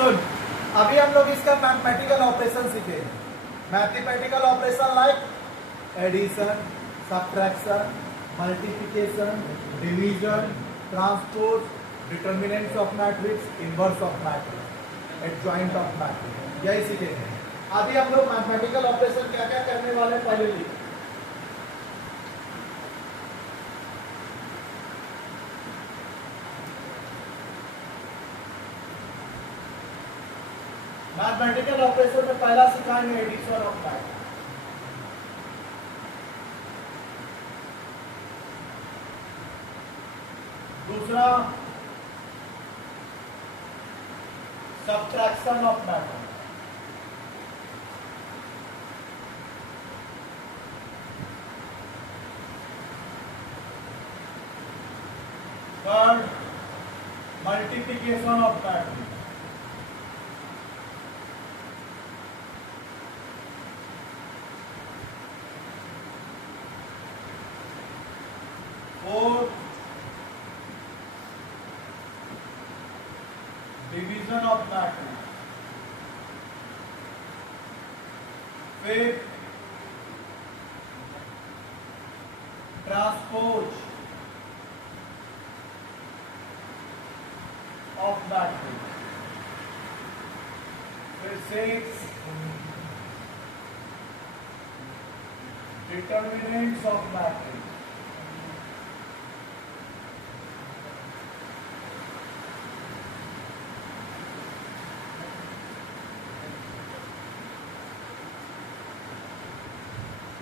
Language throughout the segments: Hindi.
सुन, अभी हम लोग इसका मैथमेटिकल ऑपरेशन सीखे। Mathematical operation like addition, subtraction, multiplication, division, transpose, determinants of matrix, inverse of matrix, adjoint of matrix, यही सीखेंगे। अभी हम लोग मैथमेटिकल ऑपरेशन क्या क्या करने वाले हैं पहले लिख। मैथमेटिकल ऑपरेशन में पहला सिखाएंगे एडिशन ऑफ मैट्रिक्स, दूसरा subtraction of matrix, third multiplication of matrix, fourth division of matrix, fifth transpose of matrix, फिर six determinants of matrix,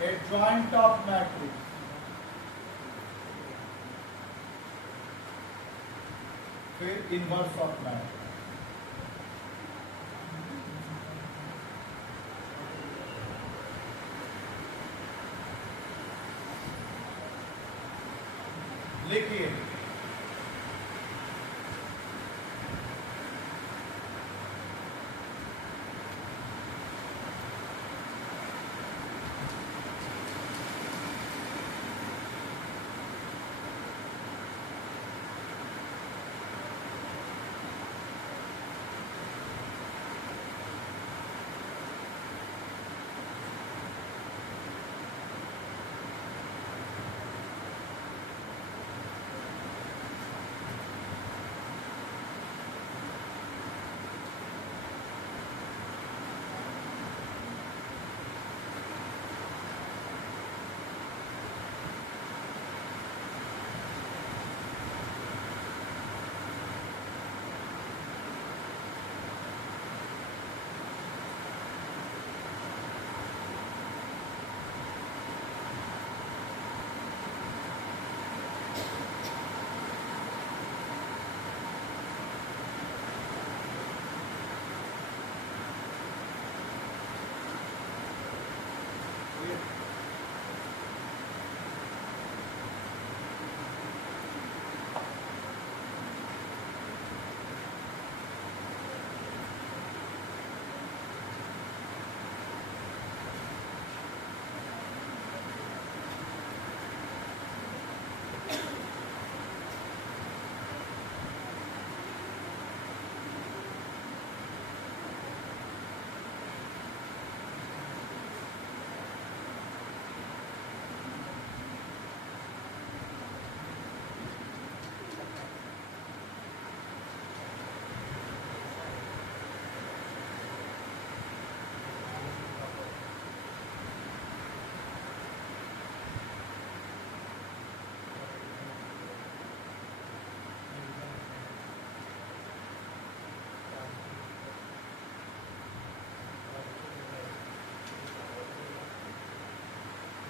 adjoint of matrix, फिर इनवर्स ऑफ मैट्रिक्स। लिखिए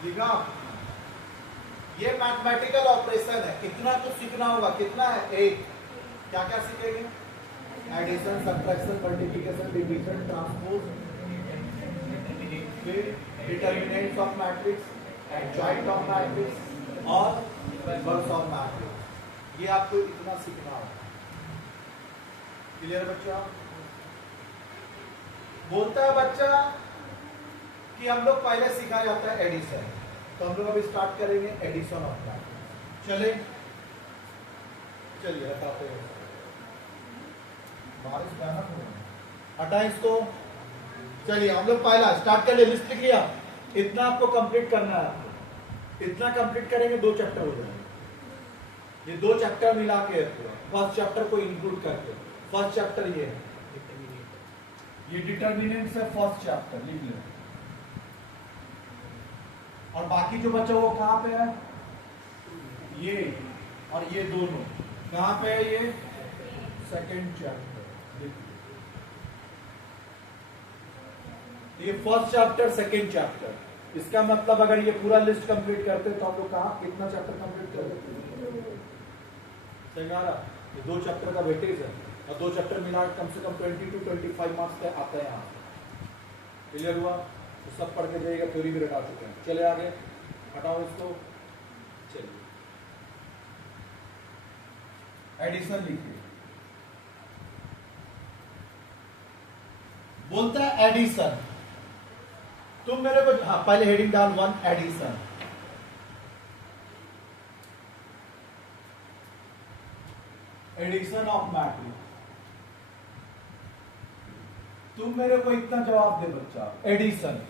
लिखा, ये मैथमेटिकल ऑपरेशन है। कितना कुछ सीखना होगा, कितना है? एक। क्या क्या सीखेंगे? Addition, subtraction, multiplication, division, transpose, फिर determinants of matrix, adjoint of matrix और इनवर्स ऑफ मैट्रिक्स। ये आपको इतना सीखना होगा। क्लियर बच्चा? बोलता है बच्चा कि हम लोग पहले सिखाया जाता है एडिशन, तो हम लोग अभी स्टार्ट करेंगे एडिशन ऑफ मैट्रिक्स। चले चलिए बताते हैं। बारिश बहना हो हटा इसको। चलिए हम लोग पहला स्टार्ट कर ले, लिस्ट लिख लिया। इतना आपको कंप्लीट करना है, आपको इतना कंप्लीट करेंगे 2 चैप्टर हो जाएंगे। ये 2 चैप्टर मिला के फर्स्ट चैप्टर को इंक्लूड करके। फर्स्ट चैप्टर ये है, ये डिटर्मिनेंट्स है फर्स्ट चैप्टर, लिख लो। और बाकी जो बचा वो कहां पे है, ये और ये दोनों कहां पे है, ये सेकेंड चैप्टर। ये फर्स्ट चैप्टर सेकेंड चैप्टर। इसका मतलब अगर ये पूरा लिस्ट कंप्लीट करते तो हम लोग कहा कितना चैप्टर कंप्लीट कर देते। ये 2 चैप्टर का वेटेज है और 2 चैप्टर मिला कम से कम 20 to 25 मार्क्स का आता है यहाँ। क्लियर हुआ? तो सब पढ़ के जाइएगा, थ्योरी भी रटा चुके हैं। चले आगे, हटाओ इसको। चलिए एडिशन लिखिए। बोलता है एडिशन। तुम मेरे को पहले हेडिंग डाल 1 एडिशन। Addition of matrix. तुम मेरे को इतना जवाब दे बच्चा, एडिशन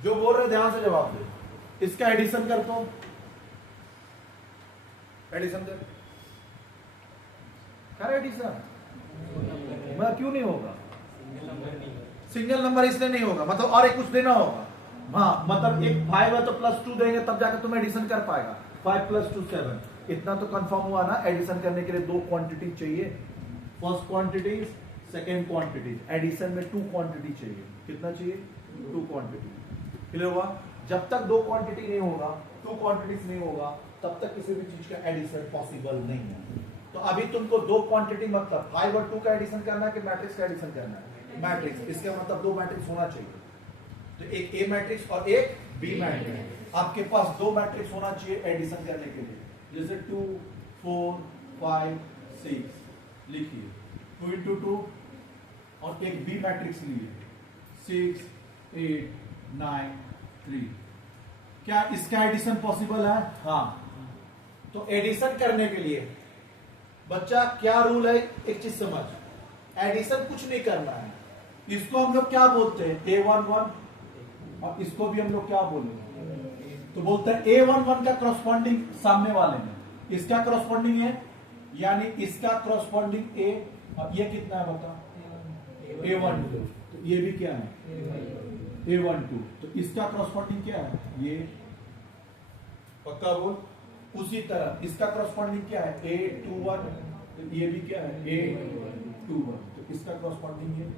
जो बोल रहे ध्यान से जवाब दे। इसका एडिशन कर दो, एडिशन कर। कर एडिशन मतलब क्यों नहीं होगा? सिंगल नंबर इसलिए नहीं होगा, मतलब और एक कुछ देना होगा। हाँ मतलब एक 5 है तो +2 देंगे तब जाकर तुम एडिशन कर पाएगा। 5 + 2 7। इतना तो कंफर्म हुआ ना। एडिशन करने के लिए 2 क्वांटिटी चाहिए, first quantity second quantity. Addition में 2 क्वांटिटी चाहिए। कितना चाहिए? 2 क्वांटिटी। क्लियर हुआ? जब तक 2 क्वांटिटी नहीं होगा, 2 क्वांटिटीज नहीं होगा, तब तक किसी भी चीज का एडिशन पॉसिबल नहीं है। तो अभी तुमको 2 क्वांटिटी मतलब 5 और 2 का एडिशन करना है कि मैट्रिक्स का एडिशन करना है? मैट्रिक्स। इसका मतलब 2 मैट्रिक्स होना चाहिए। तो एक ए मैट्रिक्स और एक बी मैट्रिक्स। आपके पास 2 मैट्रिक्स होना चाहिए एडिशन करने के लिए। जैसे 2 4 5 6 लिखिए, 2 × 2 और एक बी मैट्रिक्स लिए 6 8 9 3। क्या इसका एडिशन पॉसिबल है? हाँ। तो एडिशन करने के लिए बच्चा क्या रूल है, एक चीज समझ। एडिशन कुछ नहीं करना है। इसको हम लोग क्या बोलते हैं? A11 और इसको भी हम लोग क्या बोलेंगे? तो बोलते हैं A11 का क्रॉसपॉन्डिंग सामने वाले में, इसका क्रॉसपॉन्डिंग है, यानी इसका क्रॉसपॉन्डिंग A। और ये कितना है बता? A12। तो ये भी क्या है? A12। तो इसका क्रॉसपॉन्डिंग क्या है? ये पक्का बोल। उसी तरह इसका क्रॉसपॉन्डिंग क्या है? A21। तो ये भी क्या है? A21। तो इसका क्रॉसपॉन्डिंग है,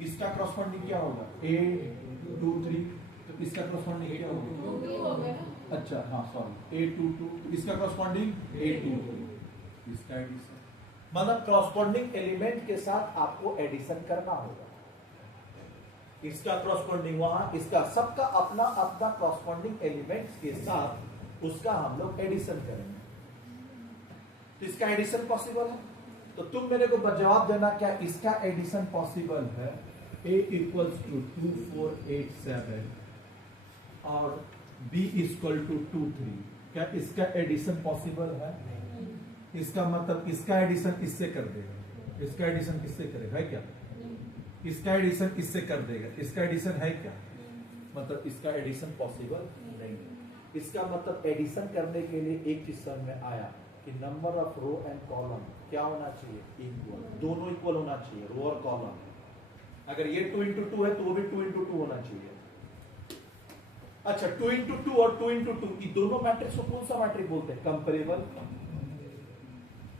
इसका क्रॉसपॉन्डिंग क्या होगा? A23। तो इसका क्रॉसपॉन्डिंग क्या होगा? अच्छा हाँ सॉरी, A22। तो इसका क्रॉसपॉन्डिंग A23। इसका एडिशन मतलब क्रॉसपॉन्डिंग एलिमेंट के साथ आपको एडिशन करना होगा। इसका क्रॉसपॉन्डिंग वहां, इसका सबका अपना अपना क्रॉसपॉन्डिंग एलिमेंट्स के साथ उसका हम लोग एडिशन करेंगे। तो इसका एडिशन पॉसिबल है? तो तुम मेरे को जवाब देना, क्या इसका एडिशन पॉसिबल है? A = 2 4 8 7 और B = 2 3। क्या इसका एडिशन पॉसिबल है? इसका मतलब इसका एडिशन इससे कर देगा, इसका एडिशन किससे करेगा? है क्या? इसका एडिशन इससे कर देगा, इसका एडिशन है क्या? मतलब इसका एडिशन पॉसिबल नहीं है। इसका मतलब एडिशन करने के लिए एक चीज समझ में आया कि number of row and column क्या होना चाहिए? इक्वल। दोनों इक्वल होना चाहिए, रो और कॉलम। अगर ये 2 × 2 है तो वो भी 2 × 2 होना चाहिए। अच्छा 2 × 2 और 2 × 2 ये दोनों मैट्रिक्स को कौन सा मैट्रिक बोलते हैं? कंपेरेबल।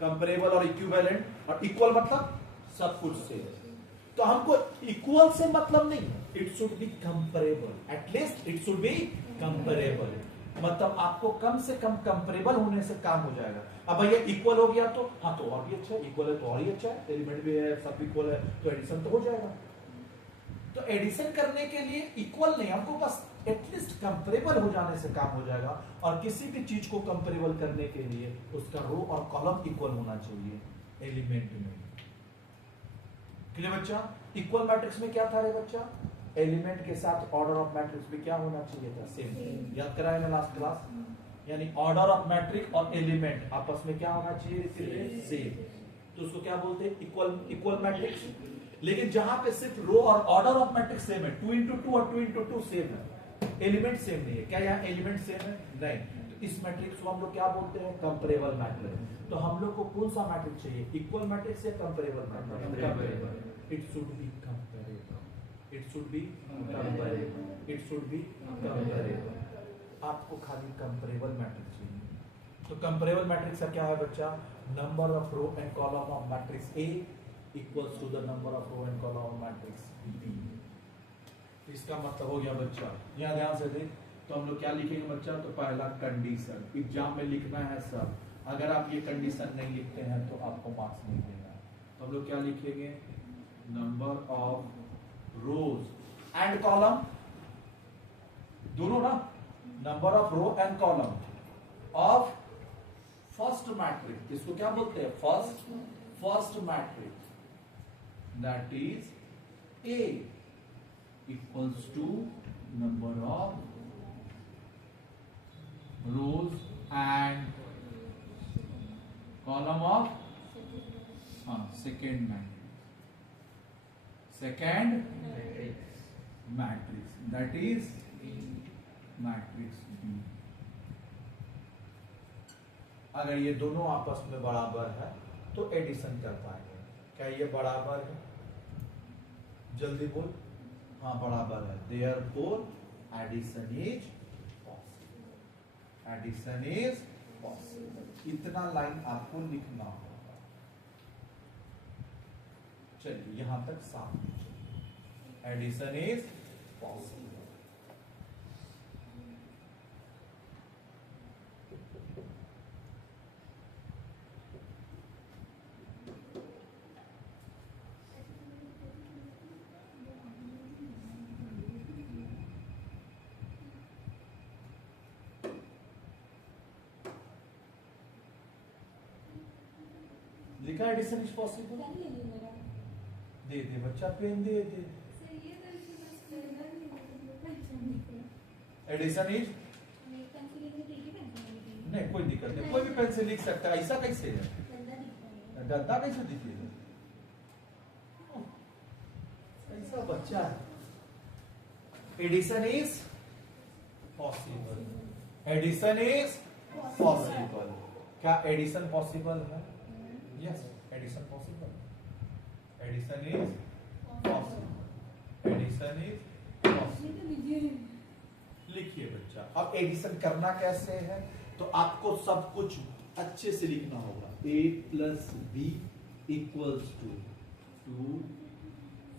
कंपेरेबल और इक्विवेलेंट, और इक्वल मतलब सब कुछ से। तो हमको इक्वल से मतलब नहीं, it should be comparable. At least it should be comparable. मतलब आपको कम से कम कंपेरेबल होने से काम हो जाएगा। अब भैया इक्वल हो गया तो हाँ तो और भी अच्छा है, इक्वल है तो और ही अच्छा है, एलिमेंट भी है, सब इक्वल है, तो एडिशन तो हो जाएगा। तो एडिशन करने के लिए इक्वल नहीं, हमको बस एटलीस्ट कंपेरेबल हो जाने से काम हो जाएगा। और किसी भी चीज को कंपेरेबल करने के लिए उसका रो और कॉलम इक्वल होना चाहिए एलिमेंट में। क्लियर बच्चा? इक्वल मैट्रिक्स में क्या था रे बच्चा? एलिमेंट के साथ ऑर्डर ऑफ मैट्रिक्स भी क्या होना चाहिए था? सेम। याद कराया ना लास्ट क्लास? यानी ऑर्डर ऑफ मैट्रिक्स और एलिमेंट आपस में क्या होना चाहिए? सेम। तो उसको क्या बोलते हैं, इक्वल इक्वल मैट्रिक्स। लेकिन जहां पे सिर्फ रो और ऑर्डर ऑफ मैट्रिक्स सेम है, 2 इंटू 2 और 2 इंटू 2 सेम है, एलिमेंट सेम नहीं है, क्या यहाँ एलिमेंट सेम है? नहीं। तो इस मैट्रिक्स को हम लोग क्या बोलते हैं, कंपेरेबल मैट्रिक्स। तो हम लोग को कौन सा मैट्रिक्स चाहिए, इक्वल मैट्रिक्स या comparable matrix? Comparable. It should be comparable, it should be comparable, it should be comparable. आपको खाली कंपेरेबल मैट्रिक्स चाहिए। तो कंपेरेबल मैट्रिक्स का क्या है बच्चा, number of row and column of matrix A equals to the number of row and column of matrix B. इसका मतलब हो गया बच्चा, यहां ध्यान से देख। तो हम लोग क्या लिखेंगे बच्चा, तो पहला कंडीशन एग्जाम में लिखना है सब। अगर आप ये कंडीशन नहीं लिखते हैं तो आपको मार्क्स नहीं देगा। तो हम लोग क्या लिखेंगे, number of rows and column, दोनों ना, number of row and column of first matrix, इसको क्या बोलते हैं, first matrix, that is A equals to number of rows and column of second matrix, that is matrix B. अगर ये दोनों आपस में बराबर है तो एडिशन कर पाएंगे। क्या ये बराबर है, जल्दी बोल, हाँ बराबर है, therefore addition is possible, addition is possible. इतना लाइन आपको लिखना होगा। चलिए यहां तक साफ, एडिशन इज पॉसिबल। लिखा एडिशन इज पॉसिबल, दे दे बच्चा, पेन दे दे। एडिशन इज नहीं, कोई दिक्कत नहीं, कोई भी पेन से लिख सकता है। ऐसा कैसे है, गद्दा कैसे दिखेगा, ऐसा बच्चा है। Addition is possible, addition is possible. क्या एडिशन पॉसिबल है? Yes, addition possible, addition is possible, addition is possible. लिखिए बच्चा, अब एडिशन करना कैसे है, तो आपको सब कुछ अच्छे से लिखना होगा। a plus B equals to 2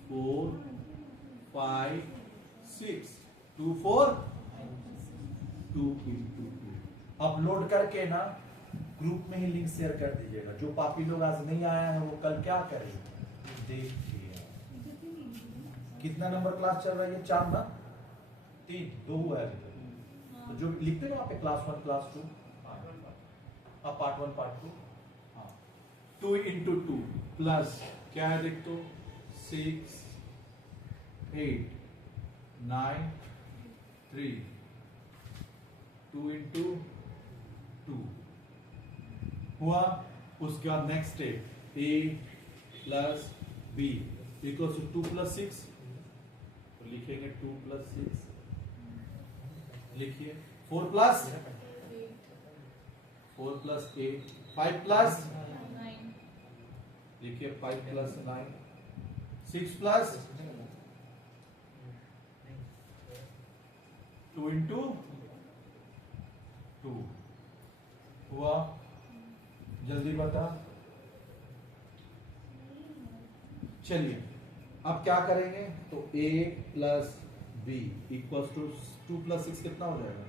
4 5 6, 2 4 2 into 2। Upload करके ना ग्रुप में ही लिंक शेयर कर दीजिएगा। जो पापी लोग आज नहीं आया है वो कल क्या करेंगे, देखिए। कितना नंबर क्लास चल रहा है, 4 ना, 3 2 है अभी। तो जो लिखते ना वहां पे क्लास 1 क्लास 2, अब पार्ट 1 पार्ट 2, हाँ 2 इंटू 2 प्लस क्या है देख तो 6 8 9 3, 2 इंटू 2 हुआ। उसके बाद next step a plus B equal to 2 plus 6, तो लिखेंगे 2 प्लस 6, लिखिए 4 प्लस 8, 5 प्लस, लिखिए 5 प्लस 9, 6 प्लस 2 इंटू 2 हुआ। जल्दी बता, चलिए अब क्या करेंगे, तो a plus B equal to 2 plus 6 कितना हो जाएगा,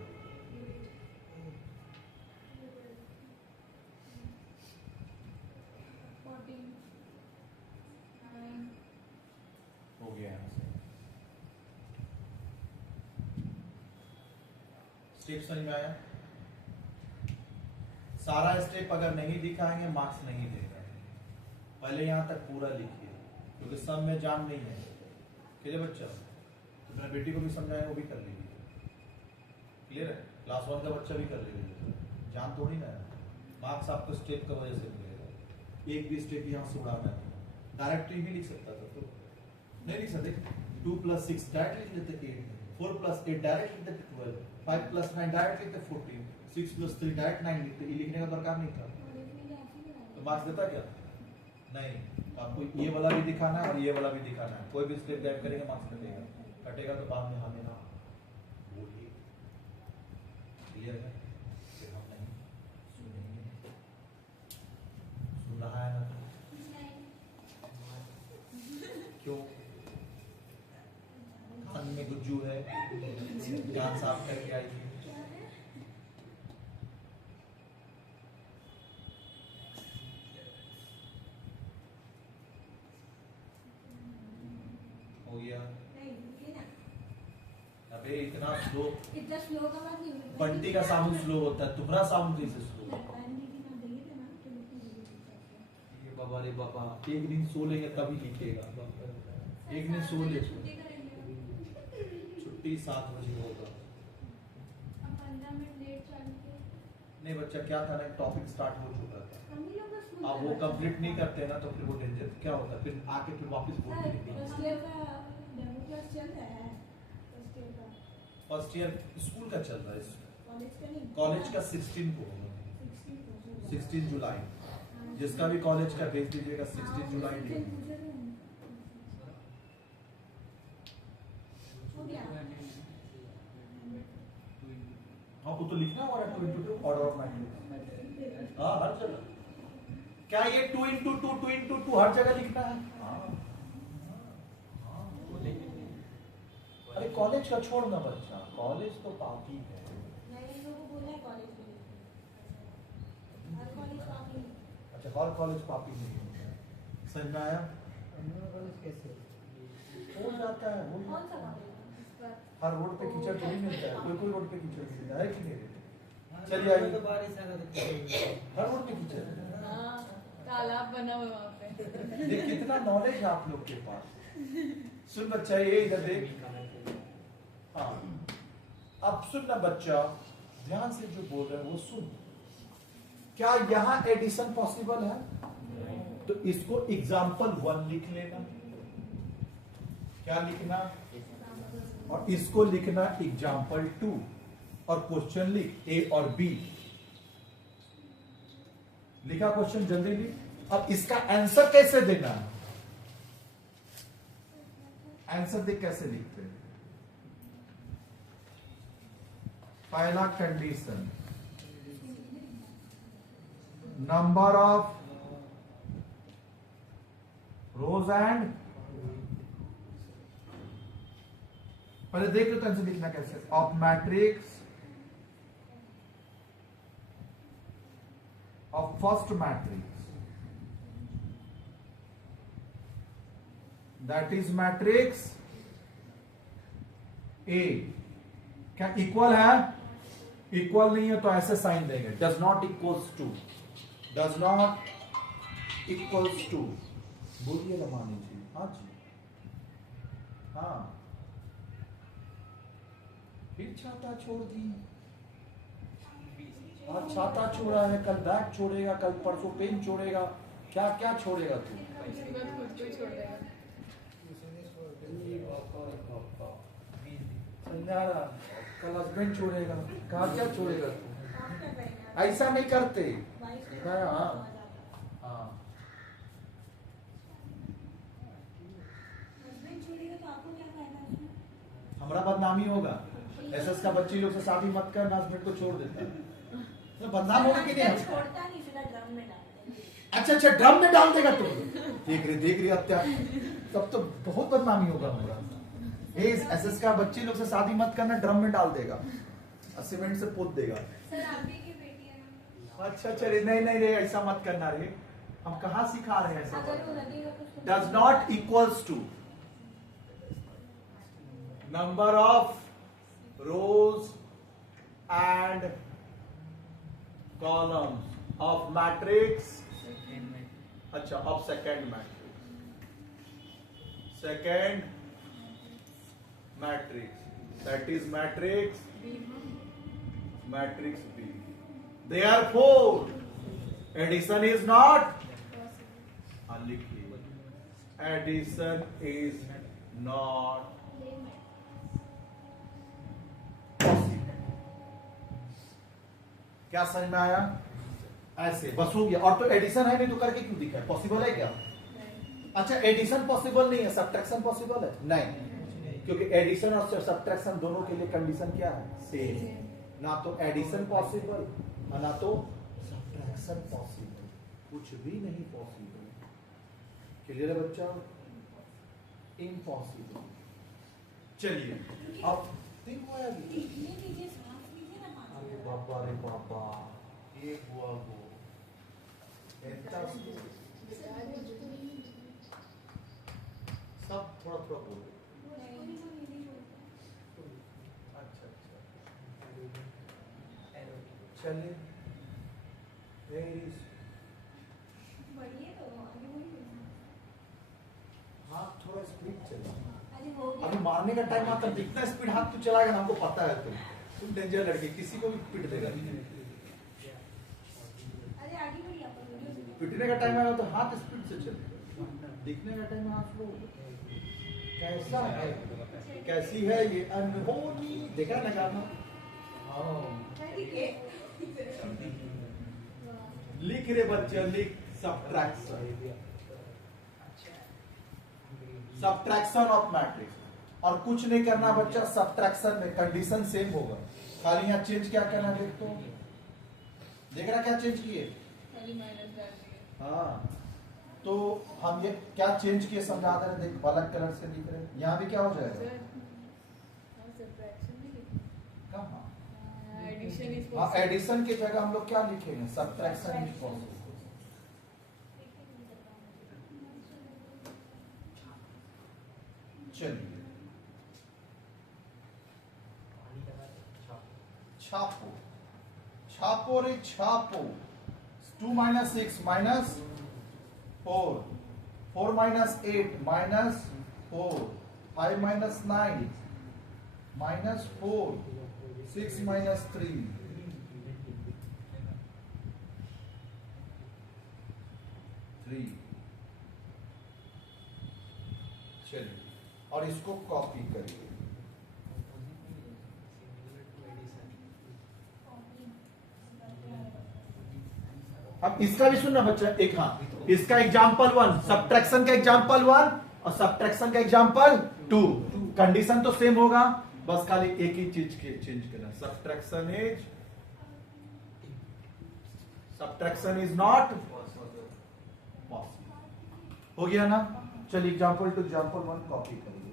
हो गया यहां से। स्टेप समझ में आया? सारा स्टेप अगर नहीं दिखाएंगे मार्क्स नहीं देगा। पहले यहां तक पूरा लिखिए, क्योंकि सब में जान नहीं है। क्लियर बच्चा? तो मेरा बेटी को भी समझाएंगे, वो भी कर लीजिए। क्लियर है? क्लास 1 का बच्चा भी कर लीजिए, जान थोड़ी ना है। मार्क्स आपको स्टेप की वजह से मिलेगा। एक भी स्टेप यहाँ से उड़ाना है, डायरेक्ट ही लिख सकता था, तो नहीं लिख सकते। 2 + 6 डायरेक्ट लिख देते 8, 4 + 8 डायरेक्ट लिख देते 12, 5 + 9 डायरेक्ट लिखते 14, 6 + 3 डायरेक्ट 9 लिखते। ये लिखने का दरकार नहीं था, तो मार्क्स देता क्या? नहीं। आपको ये वाला भी दिखाना है और ये वाला भी दिखाना है, कोई भी स्टेप गैप करेंगे मार्क्स कटेगा, कटेगा तो बाद में हाँ देना। क्लियर है? फिर हम नहीं सुनेंगे, सुन रहा है ना? क्यों? कान में गुज्जू है, ध्यान साफ करके आइए। हो गया? अबे इतना स्लो का बात नहीं होता। बंटी का साउंड स्लो होता है, तुम्हारा साउंड कैसे स्लो? ये बाबा रे बाबा, एक दिन सो लेंगे तभी लिखेगा, एक दिन सो ले। छुट्टी 7 बजे होगा। नहीं बच्चा, क्या था ना, टॉपिक स्टार्ट हो चुका था, अब वो कंप्लीट नहीं करते ना तो फिर वो डेंजर क्या होता है, फिर आके फिर वापस बोलते नहीं। फर्स्ट ईयर स्कूल का चल रहा है, कॉलेज का 16 को होगा, 16 जुलाई। जिसका भी कॉलेज का भेज दीजिएगा, 16 जुलाई। हाँ वो तो लिखना होगा 2 × 2 ऑर्डर ऑफ मैग्नीट्यूड। हाँ हर जगह। क्या ये 2 × 2 2 × 2 हर जगह लिखना है? हाँ। अरे कॉलेज का छोड़ना बच्चा, कॉलेज तो पापी है। अच्छा हर कॉलेज पापी नहीं है, समझ में आया? हो जाता है, हो जाता है। हर रोड पे कीचड़ थोड़ी मिलता है, कोई कोई रोड पे कीचड़ मिलता है कि नहीं? चलिए आइए। हर रोड पे कीचड़, तालाब बना हुआ वहाँ पे। देख कितना नॉलेज है आप लोग के पास। सुन बच्चा, ये इधर देख। हाँ अब सुन ना बच्चा, ध्यान से जो बोल रहे हैं वो सुन। क्या यहाँ एडिशन पॉसिबल है? तो इसको एग्जाम्पल 1 लिख लेना। क्या लिखना? और इसको लिखना एग्जाम्पल 2, और क्वेश्चन लिख ए और बी। लिखा क्वेश्चन, जल्दी लिख। अब इसका आंसर कैसे देना है? आंसर देख कैसे लिखते हैं। पहला condition, number of rows and, पहले देख लो तो आंसर लिखना कैसे। Of matrix of first matrix, that is matrix A. क्या इक्वल है? इक्वल नहीं है तो ऐसे साइन देंगे, does not equals to, does not equals to. बोलिए रमानी जी। हाँ जी, हाँ। फिर छाता छोड़ दी, आज छाता छोड़ा है, कल बैग छोड़ेगा, कल परसों पेन छोड़ेगा, क्या क्या छोड़ेगा तू? खुद को छोड़ देगा। संजारा, कल हस्बैंड छोड़ेगा, क्या क्या छोड़ेगा तू? ऐसा नहीं करते। हाँ हाँ, हमारा बदनामी होगा। एसएस का बच्ची लोग से शादी मत कर, हस्बैंड को छोड़ देता है, तो बदनाम होगा कि नहीं? छोड़ता नहीं, सीधा ड्रम में डाल देगा। अच्छा अच्छा, ड्रम में डाल देगा तू? देख रही हत्या, तब तो बहुत बदनामी होगा हमारा। एसएस का बच्ची लोग से शादी मत करना, ड्रम में डाल देगा, सीमेंट से पोत देगा। सर आप ही की बेटी है। अच्छा अच्छा, नहीं नहीं रे, ऐसा मत करना रे, हम कहाँ सिखा रहे हैं ऐसा? अगर वो लगेगा तो does not equals to number of rows and columns of matrix, अच्छा of second matrix, that is matrix B. Therefore addition is not हाँ लिखिए, एडिशन इज नॉट पॉसिबल। क्या समझ में आया? ऐसे बस हो गया। और तो एडिशन है नहीं तो करके क्यों दिखा है? पॉसिबल है क्या? अच्छा, एडिशन पॉसिबल नहीं है, सब्ट्रैक्शन पॉसिबल है? नहीं, क्योंकि एडिशन और सब्ट्रैक्शन दोनों के लिए कंडीशन क्या है? सेम। ना तो एडिशन पॉसिबल और ना तो सब्ट्रैक्शन पॉसिबल, कुछ भी नहीं पॉसिबल। क्लियर है बच्चा? इम्पॉसिबल। चलिए अब देखो यार, अरे बाबा रे बाबा, ये हुआ वो सब थोड़ा थोड़ा बोलो। अच्छा अच्छा, चलिए हाँ थोड़ा स्पीड चलिए। अभी मारने का टाइम आता है, जितना स्पीड हाथ तू चलाएगा ना, हमको पता है तुम डेंजर लड़के, किसी को भी पीट देगा। पिटने का टाइम आएगा तो हाथ स्पीड से चले, दिखने का टाइम हाथ स्लो। कैसा है, कैसी है ये अनहोनी? देखा ना गाना? लिख रे बच्चे, लिख सब्ट्रैक्शन, सब्ट्रैक्शन ऑफ मैट्रिक्स। और कुछ नहीं करना बच्चा, सब्ट्रैक्शन में कंडीशन सेम होगा, खाली यहाँ चेंज क्या करना देख तो, देख रहा क्या चेंज किए? माइनस डाल दिए। हाँ, तो हम ये क्या चेंज किए समझा दे रहे, देख अलग कलर से लिख रहे हैं। यहाँ भी क्या हो जाएगा? कहाँ? एडिशन इज हाँ, एडिशन की जगह हम लोग क्या लिखेंगे? Subtraction is possible. चलिए छापो, छापो रे छापो। 2 - 6 - 4, 4 - 8 - 4, 5 - 9 - 4, 6 - 3, चलिए और इसको कॉपी करिए। अब इसका भी सुनना बच्चा, एक हाँ, इसका एग्जाम्पल 1, सब्ट्रैक्शन का एग्जाम्पल 1 और सब्ट्रैक्शन का एग्जाम्पल 2। कंडीशन तो सेम होगा, बस खाली एक ही चीज के चेंज करना। Subtraction is not possible. हो गया ना? चलिए एग्जाम्पल 2 एग्जाम्पल 1 कॉपी करिए।